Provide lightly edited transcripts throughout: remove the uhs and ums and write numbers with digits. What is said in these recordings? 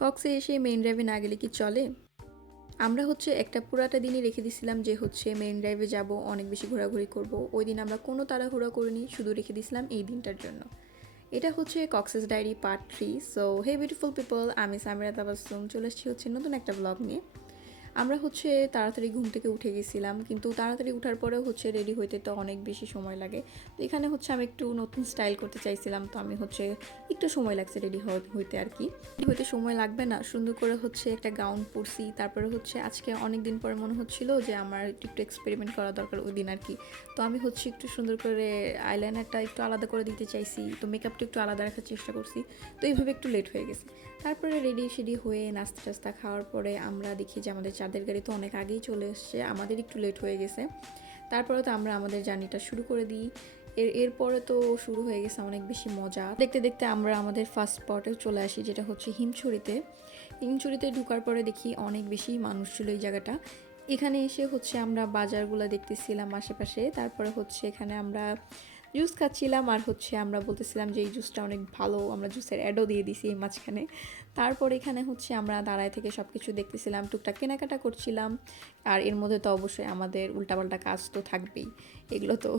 কক্সে এসে মেইন ড্রাইভে না গেলে কি চলে? আমরা হচ্ছে একটা পুরাটা দিনই রেখে দিছিলাম যে হচ্ছে মেইন ড্রাইভে যাব, অনেক বেশি ঘোরাঘুরি করব। ওই দিন আমরা কোনো তাড়াহুড়া করিনি, শুধু রেখে দিছিলাম এই দিনটার জন্য। এটা হচ্ছে Cox's diary part 3। So hey beautiful people, আমি সামিরা তাবাসসুম চলে এসেছি হচ্ছে নতুন একটা ব্লগ নিয়ে। আমরা হচ্ছে তাড়াতাড়ি ঘুম থেকে উঠে গেছিলাম, কিন্তু তাড়াতাড়ি উঠার পরেও হচ্ছে রেডি হইতে তো অনেক বেশি সময় লাগে। তো এখানে হচ্ছে আমি একটু নতুন স্টাইল করতে চাইছিলাম, তো আমি হচ্ছে একটু সময় লাগছে রেডি হইতে আর কি। রেডি হইতে সময় লাগবে না, সুন্দর করে হচ্ছে একটা গাউন পরছি। তারপরে হচ্ছে আজকে অনেক দিন পরে মনে হচ্ছিল যে আমার একটু এক্সপেরিমেন্ট করা দরকার ওই দিন আর কি। তো আমি হচ্ছে একটু সুন্দর করে আইলাইনারটা একটু আলাদা করে দিতে চাইছি, তো মেকআপটা একটু আলাদা রাখার চেষ্টা করছি। তো এইভাবে একটু লেট হয়ে গেছে। তারপরে রেডি সেডি হয়ে নাস্তা টাস্তা খাওয়ার পরে আমরা দেখি যে আমাদের চাঁদের গাড়ি তো অনেক আগেই চলে এসছে, আমাদের একটু লেট হয়ে গেছে। তারপরে তো আমরা আমাদের জার্নিটা শুরু করে দিই। এরপরে তো শুরু হয়ে গেছে অনেক বেশি মজা। দেখতে দেখতে আমরা আমাদের ফার্স্ট স্পটে চলে আসি, যেটা হচ্ছে হিমছড়িতে। হিমছড়িতে ঢোকার পরে দেখি অনেক বেশি মানুষ ছিল এই জায়গাটা। এখানে এসে হচ্ছে আমরা বাজারগুলো দেখতেছিলাম আশেপাশে। তারপরে হচ্ছে এখানে আমরা জুস খাচ্ছিলাম, আর হচ্ছে আমরা বলতেছিলাম যে এই জুসটা অনেক ভালো, আমরা জুসের অ্যাডও দিয়ে দিছি এই মাঝখানে। তারপর এখানে হচ্ছে আমরা দাঁড়ায় থেকে সব কিছু দেখতেছিলাম, টুকটাক কেনাকাটা করছিলাম। আর এর মধ্যে তো অবশ্যই আমাদের উল্টাপাল্টা কাজ তো থাকবেই, এগুলো তো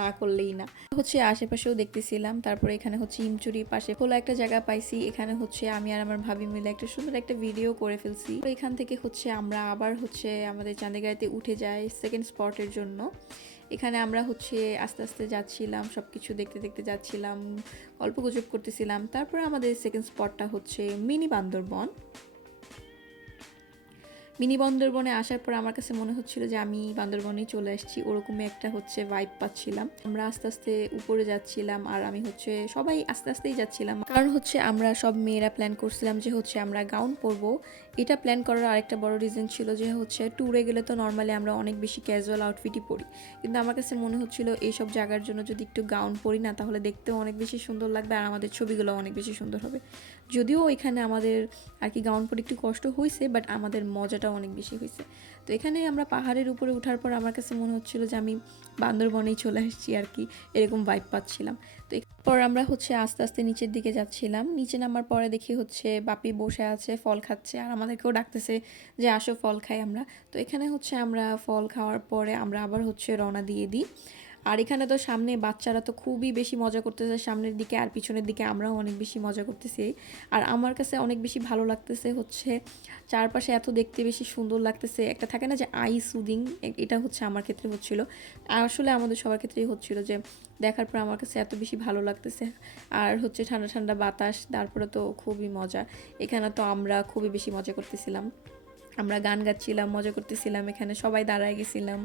না করলেই না। হচ্ছে আশেপাশেও দেখতেছিলাম। তারপরে এখানে হচ্ছে হিমচুরির পাশে খোলা একটা জায়গা পাইছি, এখানে হচ্ছে আমি আর আমার ভাবি মিলে একটা সুন্দর একটা ভিডিও করে ফেলছি। তো এখান থেকে হচ্ছে আমরা আবার হচ্ছে আমাদের চাঁদিগাড়িতে উঠে যাই সেকেন্ড স্পটের জন্য। এখানে আমরা হচ্ছে আস্তে আস্তে যাচ্ছিলাম, সব কিছু দেখতে দেখতে যাচ্ছিলাম, গল্প গুজব করতেছিলাম। তারপরে আমাদের সেকেন্ড স্পটটা হচ্ছে মিনি বান্দরবন। মিনি বান্দরবনে আসার পর আমার কাছে মনে হচ্ছিল যে আমি বান্দরবনেই চলে আসছি, ওরকমই একটা হচ্ছে ভাইব পাচ্ছিলাম। আমরা আস্তে আস্তে উপরে যাচ্ছিলাম, আর আমি হচ্ছে সবাই আস্তে আস্তেই যাচ্ছিলাম, কারণ হচ্ছে আমরা সব মেয়েরা প্ল্যান করছিলাম যে হচ্ছে আমরা গাউন পরবো। এটা প্ল্যান করার আরেকটা বড় রিজন ছিল যে হচ্ছে ট্যুরে গেলে তো নর্মালি আমরা অনেক বেশি ক্যাজুয়াল আউটফিটই পরি, কিন্তু আমার কাছে মনে হচ্ছিল এইসব জায়গার জন্য যদি একটু গাউন পরি না, তাহলে দেখতেও অনেক বেশি সুন্দর লাগবে, আর আমাদের ছবিগুলো অনেক বেশি সুন্দর হবে। যদিও এখানে আমাদের আর কি গাউন পরে একটু কষ্ট হয়েছে, বাট আমাদের মজাটাও অনেক বেশি হয়েছে। তো এখানে আমরা পাহাড়ের উপরে ওঠার পর আমার কাছে মনে হচ্ছিল যে আমি বান্দরবনেই চলে আসছি আর কি, এরকম ভাইব পাচ্ছিলাম। তো এরপর আমরা হচ্ছে আস্তে আস্তে নিচের দিকে যাচ্ছিলাম। নিচে নামার পরে দেখি হচ্ছে বাপি বসে আছে, ফল খাচ্ছে, আর আমাদেরকেও ডাকতেছে যে আসো ফল খাই আমরা। তো এখানে হচ্ছে আমরা ফল খাওয়ার পরে আমরা আবার হচ্ছে রওনা দিয়ে দিই। আর এখানে তো সামনে বাচ্চারা তো খুবই বেশি মজা করতেছে সামনের দিকে, আর পিছনের দিকে আমরাও অনেক বেশি মজা করতেছি। আর আমার কাছে অনেক বেশি ভালো লাগতেছে হচ্ছে চারপাশে এত দেখতে বেশি সুন্দর লাগতেছে, একটা থাকে না যে আই সুদিং, এটা হচ্ছে আমার ক্ষেত্রে হচ্ছিল। আর আসলে আমাদের সবার ক্ষেত্রেই হচ্ছিল যে দেখার পর আমার কাছে এত বেশি ভালো লাগতেছে। আর হচ্ছে ঠান্ডা ঠান্ডা বাতাস, তারপরে তো খুবই মজা। এখানে তো আমরা খুবই বেশি মজা করতেছিলাম, আমরা গান গাচ্ছিলাম, মজা করতেছিলাম, এখানে সবাই দাঁড়ায় গেছিলাম।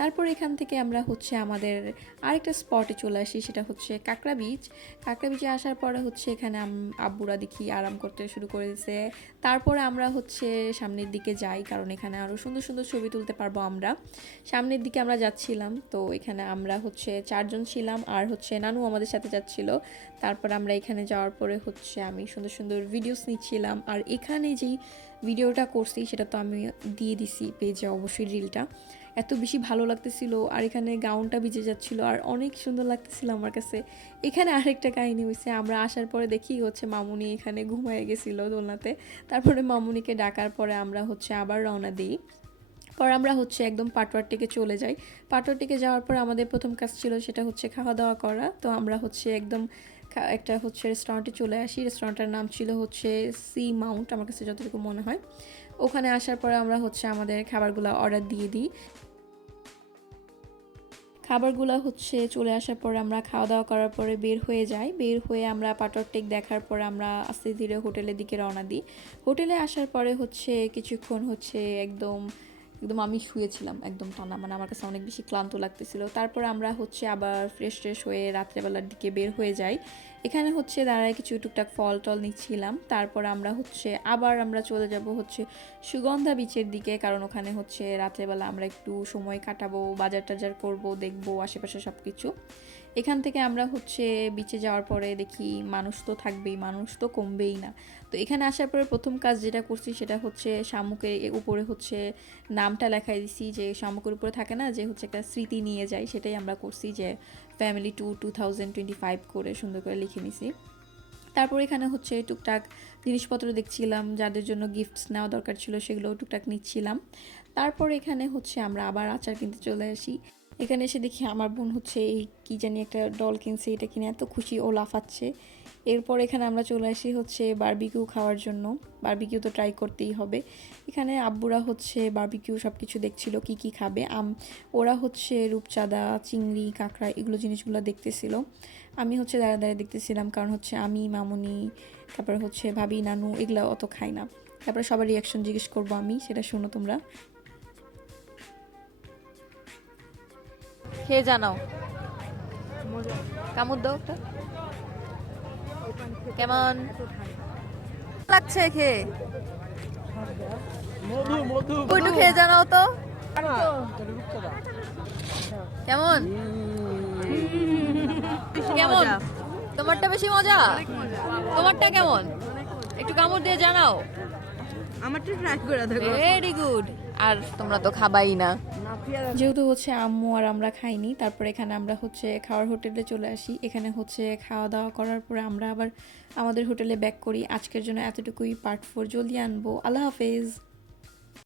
তারপর এখান থেকে আমরা হচ্ছে আমাদের আরেকটা স্পটে চলে আসি, সেটা হচ্ছে কাঁকড়া বিচ। কাঁকড়া বিচে আসার পরে হচ্ছে এখানে আব্বুরা দেখি আরাম করতে শুরু করে দিয়েছে। তারপরে আমরা হচ্ছে সামনের দিকে যাই, কারণ এখানে আরও সুন্দর সুন্দর ছবি তুলতে পারবো আমরা। সামনের দিকে আমরা যাচ্ছিলাম, তো এখানে আমরা হচ্ছে 4 জন ছিলাম, আর হচ্ছে নানু আমাদের সাথে যাচ্ছিল। তারপর আমরা এখানে যাওয়ার পরে হচ্ছে আমি সুন্দর সুন্দর ভিডিওস নিচ্ছিলাম, আর এখানে যেই ভিডিওটা করছি সেটা তো আমি দিয়ে দিছি পেজে অবশ্যই, রিলটা এত বেশি ভালো লাগতেছিল। আর এখানে গাউনটা ভিজে যাচ্ছিল, আর অনেক সুন্দর লাগতেছিল আমার কাছে। এখানে আরেকটা কাহিনী হয়েছে, আমরা আসার পরে দেখি হচ্ছে মামুনি এখানে ঘুমায় গেছিলো দোলনাতে। তারপরে মামুনিকে ডাকার পরে আমরা হচ্ছে আবার রওনা দিই। পর আমরা হচ্ছে একদম পাটওয়ারটিকে চলে যাই। পাটওয়ারটিকে যাওয়ার পর আমাদের প্রথম কাজ ছিল সেটা হচ্ছে খাওয়া দাওয়া করা। তো আমরা হচ্ছে একদম একটা হচ্ছে রেস্টুরেন্টে চলে আসি। রেস্টুরেন্টের নাম ছিল হচ্ছে সি মাউন্ট, আমার কাছে যতটুকু মনে হয়। ওখানে আসার পরে আমরা হচ্ছে আমাদের খাবারগুলো অর্ডার দিয়ে দিই। খাবারগুলো হচ্ছে চলে আসার পর আমরা খাওয়া দাওয়া করার পরে বের হয়ে যাই। বের হয়ে আমরা পাটওয়ারটেক দেখার পর আমরা আস্তে ধীরে হোটেলের দিকে রওনা দিই। হোটেলে আসার পরে হচ্ছে কিছুক্ষণ হচ্ছে একদম একদম আমি শুয়েছিলাম একদম টানা, মানে আমার কাছে অনেক বেশি ক্লান্ত লাগতেছিল। তারপর আমরা হচ্ছে আবার ফ্রেশ ট্রেশ হয়ে রাত্রেবেলার দিকে বের হয়ে যাই। এখানে হচ্ছে দাঁড়ায় কিছু টুকটাক ফল টল নিচ্ছিলাম। তারপর আমরা হচ্ছে আবার আমরা চলে যাব হচ্ছে সুগন্ধা বিচের দিকে, কারণ ওখানে হচ্ছে রাত্রেবেলা আমরা একটু সময় কাটাবো, বাজার টাজার করবো, দেখবো আশেপাশে সব কিছু। এখান থেকে আমরা হচ্ছে বিচে যাওয়ার পরে দেখি মানুষ তো থাকবেই, মানুষ তো কমবেই না। তো এখানে আসার পরে প্রথম কাজ যেটা করছি সেটা হচ্ছে শামুকের উপরে হচ্ছে নামটা লেখাই দিছি, যে শামুকের উপরে থাকে না যে হচ্ছে একটা স্মৃতি নিয়ে যায়, সেটাই আমরা করছি যে ফ্যামিলি টু 2025 করে সুন্দর করে লিখে নিছি। তারপর এখানে হচ্ছে টুকটাক জিনিসপত্র দেখছিলাম, যাদের জন্য গিফটস নেওয়া দরকার ছিল সেগুলো টুকটাক নিচ্ছিলাম। তারপর এখানে হচ্ছে আমরা আবার আচার কিনতে চলে আসি। এখানে এসে দেখি আমার বোন হচ্ছে এই কী জানি একটা ডল কিনছে, এটা কিনে এত খুশি, ও লাফাচ্ছে। এরপর এখানে আমরা চলে আসি হচ্ছে বারবিকিউ খাওয়ার জন্য। বারবিকিউ তো ট্রাই করতেই হবে। এখানে আব্বুরা হচ্ছে বারবিকিউ সব কিছু দেখছিল কি কি খাবে। ওরা হচ্ছে রূপচাঁদা, চিংড়ি, কাঁকড়া এগুলো জিনিসগুলো দেখতেছিল। আমি হচ্ছে দাঁড়া দাঁড়িয়ে দেখতেছিলাম, কারণ হচ্ছে আমি, মামুনি, তারপরে হচ্ছে ভাবি, নানু এগুলো অত খাই না। তারপরে সবার রিয়াকশন জিজ্ঞেস করবো আমি, সেটা শোনো তোমরা। খেয়ে জানাও, কামড় দাও একটা। কেমন লাগছে খেয়ে? একটু খেয়ে জানাও তো কেমন। কেমন? তোমারটা বেশি মজা? তোমারটা কেমন? একটু কামড় দিয়ে জানাও। আমারটা ট্রাই করে দেখো। Very good. আর তোমরা তো খাবাই না, যেহেতু হচ্ছে আম্মু আর আমরা খাইনি। তারপর এখানে আমরা হচ্ছে খাওয়ার হোটেলে চলে আসি। এখানে হচ্ছে খাওয়া দাওয়া করার পরে আমরা আবার আমাদের হোটেলে ব্যাক করি। আজকের জন্য এতটুকুই, পার্ট 4 জলদি আনবো। আল্লাহ হাফেজ।